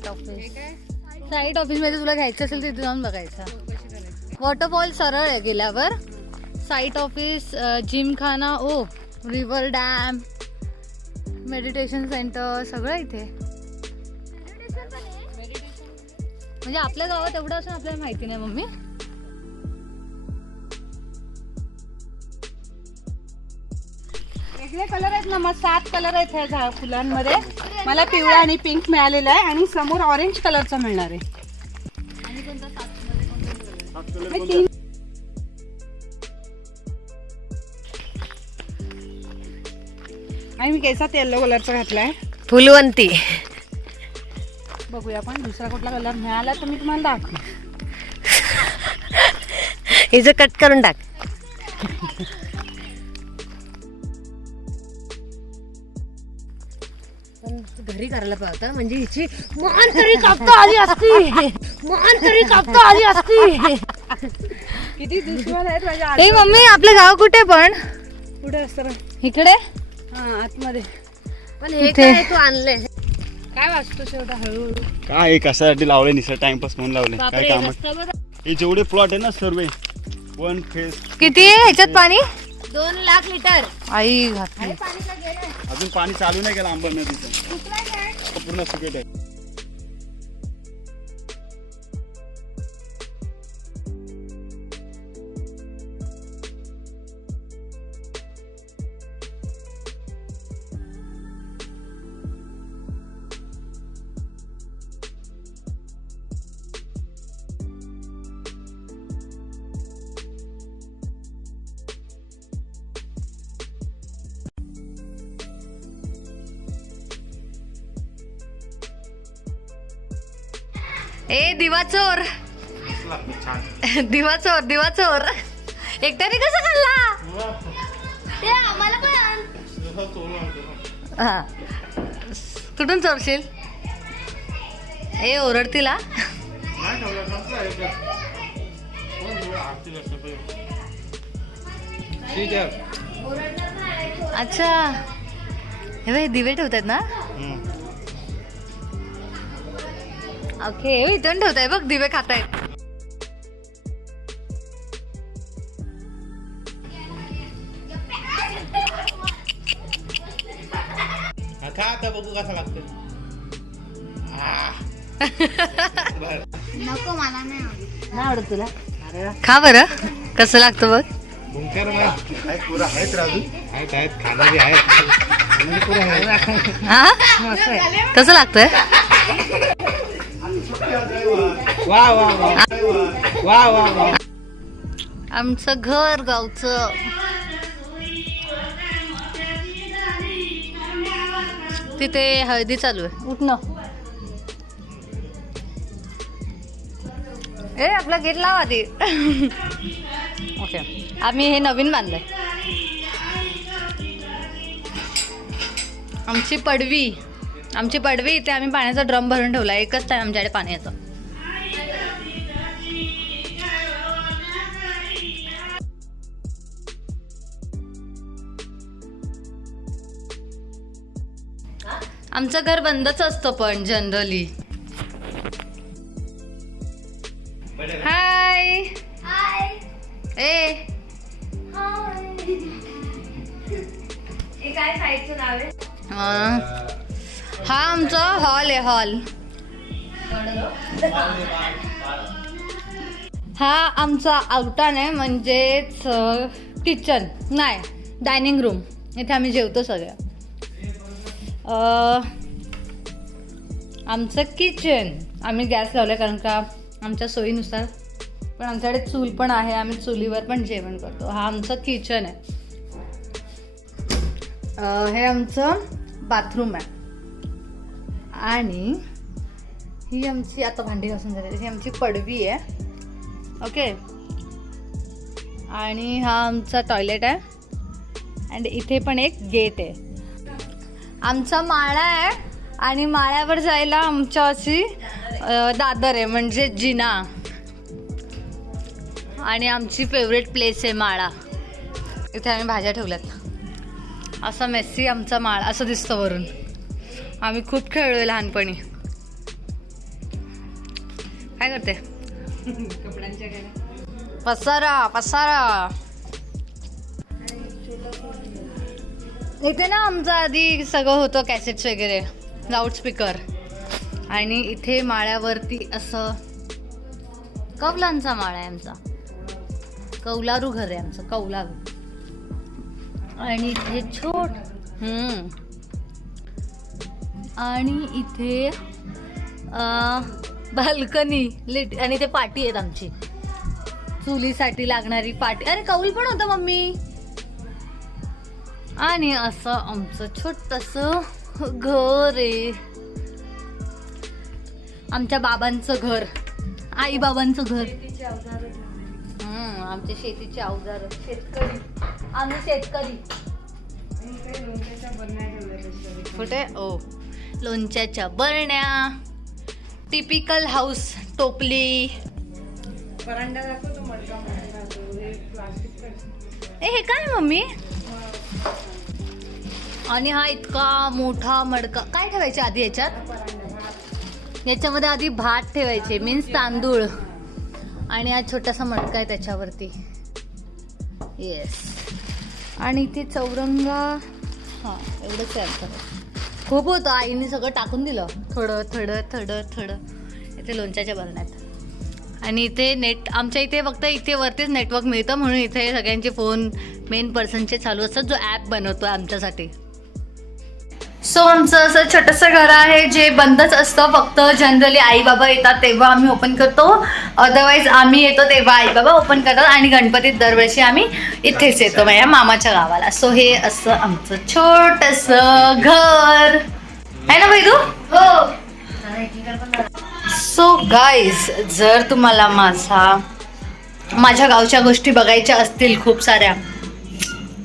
Site office मध्ये तुला घ्यायचं असेल तिथे जाऊन बघायचं. वॉटरफॉल सरळ आहे गेल्यावर. साईट ऑफिस, जिमखाना, ओ रिव्हर डॅम, मेडिटेशन सेंटर सगळं इथे. म्हणजे आपल्या गावात एवढं असून आपल्याला माहिती नाही मम्मी. वेगळे कलर आहेत ना, मग 7 कलर आहेत ह्या फुलांमध्ये. मला पिवळा आणि पिंक मिळालेला आहे आणि समोर ऑरेंज कलरचा मिळणार आहे. आणि मी केसात येलो कलरचा घातलाय, फुलवंती. बघूया आपण दुसरा कुठला कलर मिळाला तर मी तुम्हाला दाखवू. हिचं कट करून टाक. घरी करायला पाहता म्हणजे हिची मान तरी कापता आली असती. मान तरी कापता आली असती. किती दुश्मन आहेत माझ्या. ए मम्मी आपलं गाव कुठे पण? पुढे असतं इकडे. हा आतमध्ये. पण हे काय तू आणले? काय वाचतो शेवटा हळूहळू. काय कशासाठी लावले निसर्ग टाइमपास म्हणून लावले. काय काम हे जेवढे प्लॉट आहे ना सर्व 1 फेज. किती आहे ह्याच्यात पाणी? 2 लाख लिटर. आई घातली. अजून पाणी चालू नाही केलं आंबा नदीचं. पूर्ण सुकेट आहे. ए दिवा चोर. दिवा चोर, दिवा चोर. एकट्याने कसं खाल्ला? ते आम्हाला पण. हा कुठून चोरशील? ए ओरडतीला. अच्छा हे बाई दिवे ठेवतात ना. ओके इथून ठेवताय बघ दिवे खातायत. आता बघू कसा लागतो. नको मला नाही आवडत तुला. खा बरं कसं लागतं बघ. कसं लागतंय? आमचं घर गावचं. तिथे हळदी चालू आहे. उठणं. ए आपला गेट लावा आधी. ओके आम्ही हे नवीन बांधलंय. आमची पडवी इथे आम्ही पाण्याचा ड्रम भरून ठेवला. एकच टाइम आमच्याकडे पाणी येतं. आमचं घर बंदच असतं पण जनरली. हाय ए काय साईडचं नाव आहे? हा आमचा हॉल आहे. हॉल हा आमचा आउटान आहे म्हणजेच किचन नाही डायनिंग रूम. इथे आम्ही जेवतो सगळं. आमचं किचन आम्ही गॅस लावलं कारण का आमच्या सोयीनुसार. पण आमच्याकडे चूल पण आहे. आम्ही चुलीवर पण जेवण करतो. हा आमचं किचन आहे. हे आमचं बाथरूम आहे. आणि ही आमची आता भांडी घासून झाली. ही आमची पडवी आहे. ओके आणि हा आमचा टॉयलेट आहे. आणि इथे पण एक गेट आहे. आमचा माळा आहे आणि माळ्यावर जायला आमच्या अशी दादर आहे म्हणजे जिना. आणि आमची फेवरेट प्लेस आहे माळा. इथे आम्ही भाज्या ठेवल्यात. असा मेस्सी आमचा माळा असं दिसतं वरून. आम्ही खूप खेळलोय लहानपणी. काय करते? कपड्यांच्या गाड्या. पसारा पसारा. इथे ना आमचं आधी सगळं होतं, कॅसेट्स वगैरे, लाऊडस्पीकर. आणि इथे माळ्यावरती असं कौलांचा माळा आहे आमचा. कौलारू घर आहे आमचं, कौलारू. आणि इथे आणि इथे बाल्कनी लिट. आणि ते पाटी आहेत आमची, चुलीसाठी लागणारी पाटी. अरे कौल पण होतं मम्मी. आणि असं आमचं छोटंसं घर आहे, आमच्या बाबांचं घर, आई बाबांचं घर. आमचे शेतीचे अवजार, शेतकरी आम्ही, शेतकरी. कुठे? ओ, लोणच्याच्या बरण्या, टिपिकल हाऊस, टोपली. परांडा दाखवतो मडका. हे काय मम्मी? आणि हा इतका मोठा मडका. काय ठेवायचे आधी याच्यात? याच्यामध्ये आधी भात ठेवायचे, मीन्स तांदूळ. आणि हा छोटासा मडका आहे त्याच्यावरती. येस. आणि इथे चौरंगा. हां, एवढंच आहे आमचं. खूप होतं, आईने सगळं टाकून दिलं, थोडं थोडं थोडं थोडं इथे लोणच्याच्या बरण्यात. आणि इथे नेट, आमच्या इथे फक्त इथे वरतीच नेटवर्क मिळतं, म्हणून इथे सगळ्यांचे फोन मेन पर्सनचे चालू असतात, जो ॲप बनवतो आमच्यासाठी. सो आमचं असं छोटंसं घर आहे जे बंदच असतं. फक्त जनरली आई बाबा येतात तेव्हा आम्ही ओपन करतो, अदरवाईज आम्ही येतो तेव्हा आई बाबा ओपन करतात. आणि गणपतीत दरवर्षी आम्ही इथेच येतो माझ्या मामाच्या गावाला. सो हे असं आमचं छोटंसं घर आहे ना भाई तू? हो. सो गाईज, जर तुम्हाला माझ्या गावच्या गोष्टी बघायच्या असतील खूप साऱ्या,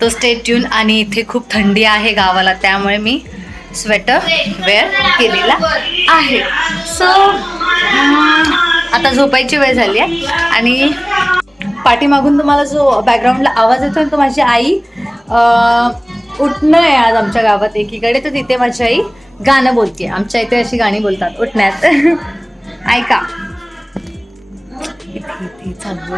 तो स्टे ट्यून. आणि इथे खूप थंडी आहे गावाला, त्यामुळे मी स्वेटर वेअर केलेला आहे. सो आता झोपायची वेळ झाली आहे. आणि पाठीमागून तुम्हाला जो बॅकग्राऊंडला आवाज येतो तो माझी आई उठणं आहे आज आमच्या गावात एकीकडे, तर तिथे माझी आई गाणं बोलते. आमच्या इथे अशी गाणी बोलतात उठण्यात. ऐका. इथे चालू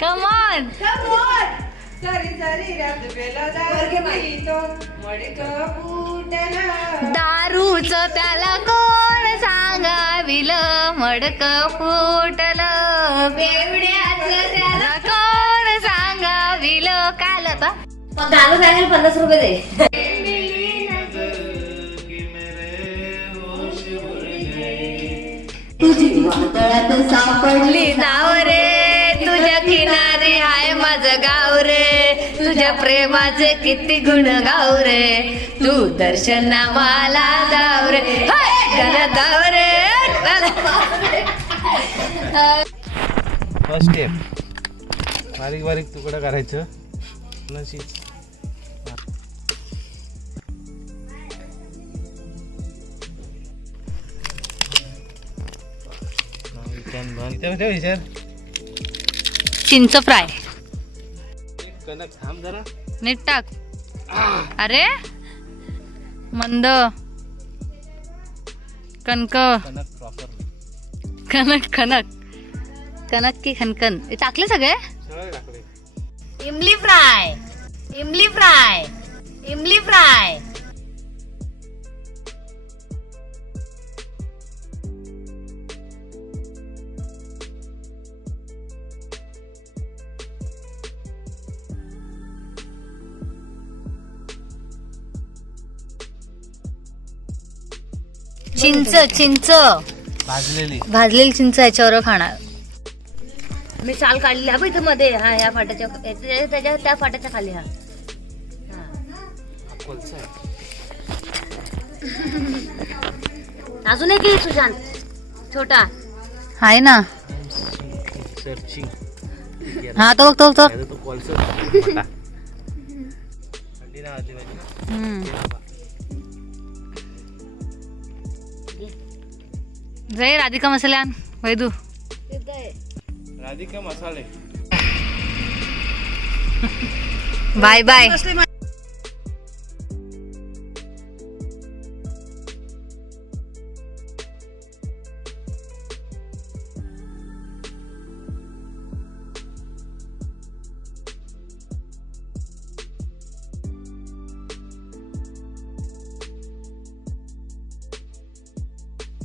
कमान. दारूच त्याला कोण सांगाविल, मडक फुटलं. बेवड्याच त्याला कोण सांगाविल. काल आता गाणं सांगेल 50 रुपये दे. सापडली नाव रे, तुझ्या किनारी हाय माझं गाव रे, तुझ्या प्रेमाचे किती गुण गाव रे, तू दर्शना मला दाव रे, दाव रे. फर्स्ट स्टेप, बारीक बारीक तुकडं करायचं. चिंच फ्राय. कणक थांब जरा, नीट टाक. अरे मंद कणक, कणक प्रॉपर, कणक कणक कणक की खनकन हे टाकले सगळे. सगळे टाकले. इमली फ्राय, इमली फ्राय, इमली फ्राय. चिंच चिंच भाजलेली भाजलेली चिंच याच्यावर खाणार. मी साल काढली हा बघ इथं मध्ये. हा ह्या फाट्याच्या त्याच्या त्या फाट्याच्या खाली. हा कोलसा आहे. अजून एक आहे सुशांत छोटा आहे ना. सर्चिंग हा तो बघ तो तो कोलसा मोठा. थंडी ना आधी माझी. जय राधिका मसाल्यान वैदू. राधिका मसाले. Bye bye.